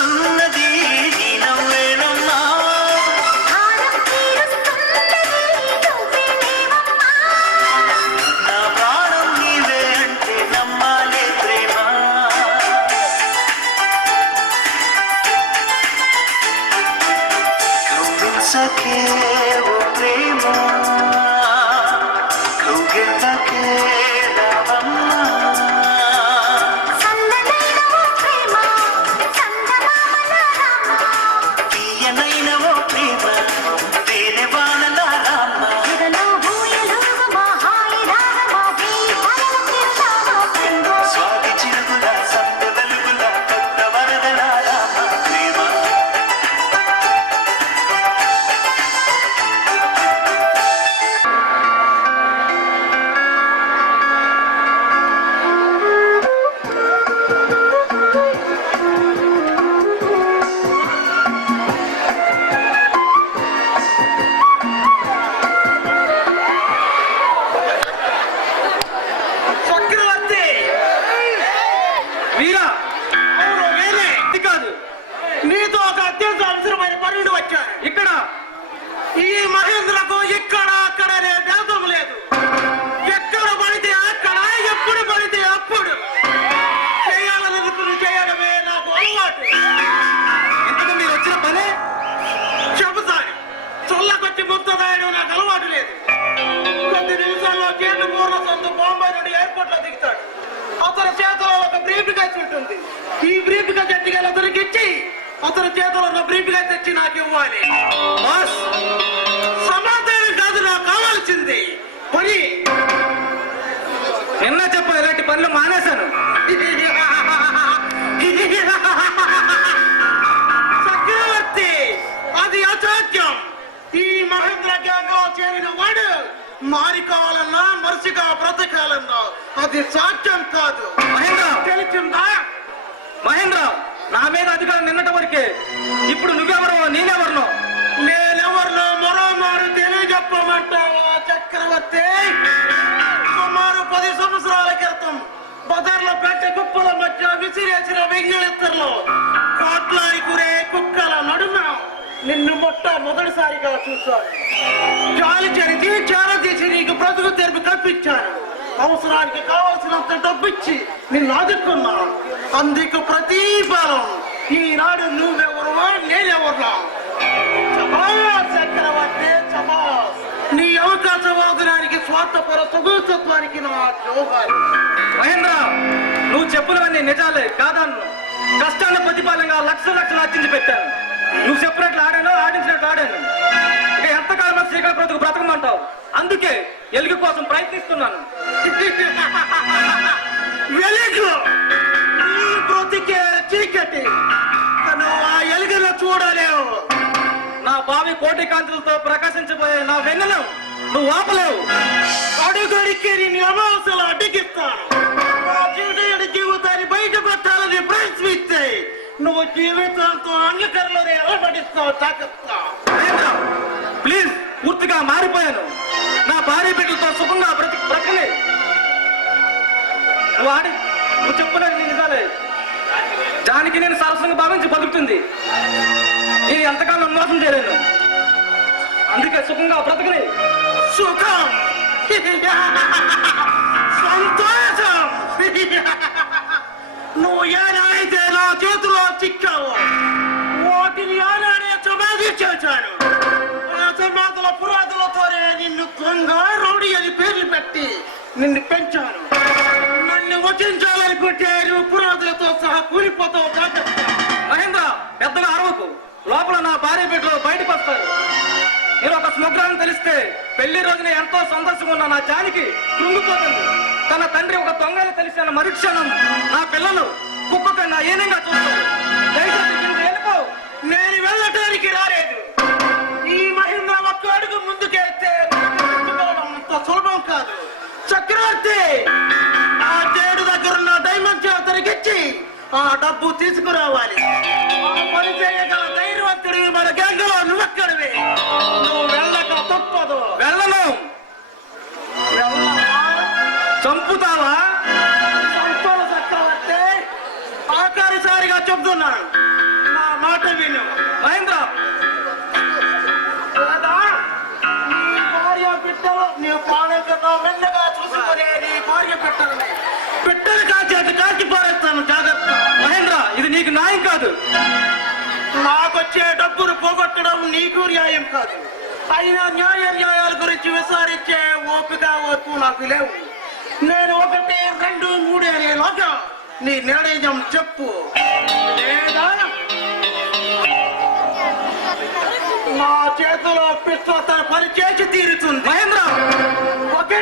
తీరుస్తున్నది నీ నవ్వేనమ్మా. నా ప్రాణం నీవే అంటే నమ్మాలే ప్రేమ. కవ్వించకే ఓ ప్రేమ, కౌగిళ్ళకే రావమ్మా. తీయనైన ఓ ప్రేమ వేరే వానలా రామ్మ. స్వాతి చిరుగుల సప్త వెలుగుల కొత్త వరదల రామ ప్రేమ. చక్రవర్తి వీరా, అవును నేనే. ఇది కాదు, నీతో ఒక అత్యంత అవసరమైన పనులు వచ్చాను. ఇక్కడ ఈ మహేంద్రకు ఇక్కడ అక్కడ భేదం లేదు. ఎక్కడ పడితే అక్కడ, ఎప్పుడు పడితే అప్పుడు చేయాలనుకుని చేయడమే నాకు అలవాటు. ఎందుకు మీరు వచ్చిన పని చెబుతాను. చల్లకొచ్చి ముద్దదాయడం నాకు అలవాటు లేదు. కొద్ది నిమిషాల్లో చేతి పూర్ణ సొంత బాంబే నుండి ఎయిర్పోర్ట్ లో దిగుతాడు. అతని చేతిలో ఒక బ్రీఫ్ కేసు ఉంటుంది. ఈ బ్రీఫ్ కేసు ఎట్టిగా అతనికి ఇచ్చి అతని చేతిలో ఉన్న బ్రీఫ్ కేసు తెచ్చి నాకు ఇవ్వాలి. బాస్, సమాధానం కాదు నాకు కావాల్సింది పని. నిన్న చెప్ప ఇలాంటి పనులు మానేశాను. చక్రవర్తి, అది అసాధ్యం. ఈ మహేంద్ర గ్యాంగ్ లో చేరిన వాడు మారి కావాలన్నా మనిషిగా బ్రతకాలన్నా అది సాధ్యం కాదు. మహేంద్ర, తెలిసిందా? మహేంద్ర, నా మీద అధికారం నిన్నటి వరకే. ఇప్పుడు నువ్వెవరో నేనెవరినో. నేనెవరినో మరో మారు తెలియజెప్పమంటావా చక్రవర్తి? సుమారు 10 సంవత్సరాల క్రితం బజార్లో పెట్టే కుప్పల మధ్య విసిరేసిన వెంగళెత్తర్లో కోట్లాడి కురే కుక్కల నడుమ నిన్ను మొట్టమొదటిసారిగా చూశాను. గాలి చెరిచి చేరదీసి నీకు బ్రతుకు తెరుపు కల్పించాను. అవసరానికి కావాల్సినంత డబ్బిచ్చి నిన్ను ఆదుకున్నాను. అందుకు ప్రతిఫలం ఈనాడు నువ్వెవరు నేనెవరు. చక్రవర్తి చబాస్. నీ అవకాశవాదనానికి స్వార్థపర సుగూతత్వానికి నా జోహాలు. మహేంద్ర, నువ్వు చెప్పినవన్నీ నిజాలే కాదన్ను. కష్టాల ప్రతిఫలంగా లక్షలు ఆర్జించి పెట్టాను. నువ్వు చెప్పినట్లు ఆడాను, ఆడించినట్లు ఆడాను. ఇక ఎంతకాలం శ్రీకాళ బ్రతుకు బ్రతకమంటావు? అందుకే ఎలుగు కోసం ప్రయత్నిస్తున్నాను. వెలుగు నీ బ్రతికే చీకటి, తను ఆ ఎలుగులో చూడలేవు. నా బావి కోటి కాంతులతో ప్రకాశించబోయే నా వెన్నెలను నువ్వు ఆపలేవు. అడుగడికి నేను అమావాస్యలు అడ్డగిస్తాను. జీవితాన్ని బయట పెట్టాలని ప్రయత్నిస్తే నువ్వు జీవితంతో అంగీకరణలో అలవడిస్తావు. ప్లీజ్, పూర్తిగా మారిపోయాను. నా భార్య బిడ్డలతో సుఖంగా బ్రతకలే. నువ్వు చెప్పున్నది నిజాలే. దానికి నేను సరసంగా భావించి బతుకుతుంది. నేను ఎంతకాలం మోసం చేయలేను. అందుకే సుఖంగా బ్రతకలే. సుఖం, సంతోషం. నువ్వు ఏనాడైతే నా చేతిలో చిక్కావు వాటిని ఏనాడే సమాధి చేశాను. ఆ సమాధుల పురాతులతోనే నిన్ను దొంగ రౌడీ అని పేర్లు పెట్టి నిన్ను పెంచాను. నన్ను వచించాలనుకుంటే నువ్వు పురాతులతో సహా కూలిపోతావు. జాగ్రత్త. మహేంద్ర, పెద్దగా అరవకు. లోపల నా భార్య బిడ్డలు బయటకు వస్తారు. నేను ఒక స్మగ్రాన్ని తెలిస్తే పెళ్లి రోజున ఎంతో సంతోషంగా ఉన్న నా జానికి కృంగిపోతుంది. తన తండ్రి ఒక దొంగని తెలిసిన మరుక్షణం నా పిల్లలు కుక్కతో నా ఏనంగా చూస్తారు. నేను వెళ్ళటానికి రాలేదు. ఈ మహిళ ఒక్క అడుగు ముందుకెళ్తే అంత సులభం కాదు. చక్రవర్తి, ఆ జేడు దగ్గరున్న డైమండ్ అతనికిచ్చి ఆ డబ్బు తీసుకురావాలి. పని చేయగల ధైర్యవంతుడివి మన గ్యాంగ్లో నువ్వెక్కడివి. నువ్వు వెళ్ళక తప్పదు. వెళ్ళను. చంపుతావా? సంతోష చక్రవర్తి, ఆఖరిసారిగా చెప్తున్నాను. చేయను. మహేంద్ర, లేదా నీ భార్య బిడ్డలు నీ పాలన కన్నా మెల్లగా చూసుకునే నీ భార్య బిడ్డలు కాచేది కాల్చి పారేస్తాను, జాగ్రత్త. మహేంద్ర, ఇది నీకు న్యాయం కాదు. నాకొచ్చే డబ్బును పోగొట్టడం నీకు న్యాయం కాదు. అయినా న్యాయాల గురించి విచారించే ఓర్పు నాకు లేవు. నేను 1, 2, 3 అనేలాగా నీ నిర్ణయం చెప్పు, లేదా నా చేతిలో పిస్తో తన పని చేసి తీరుతుంది. మహేంద్ర, 1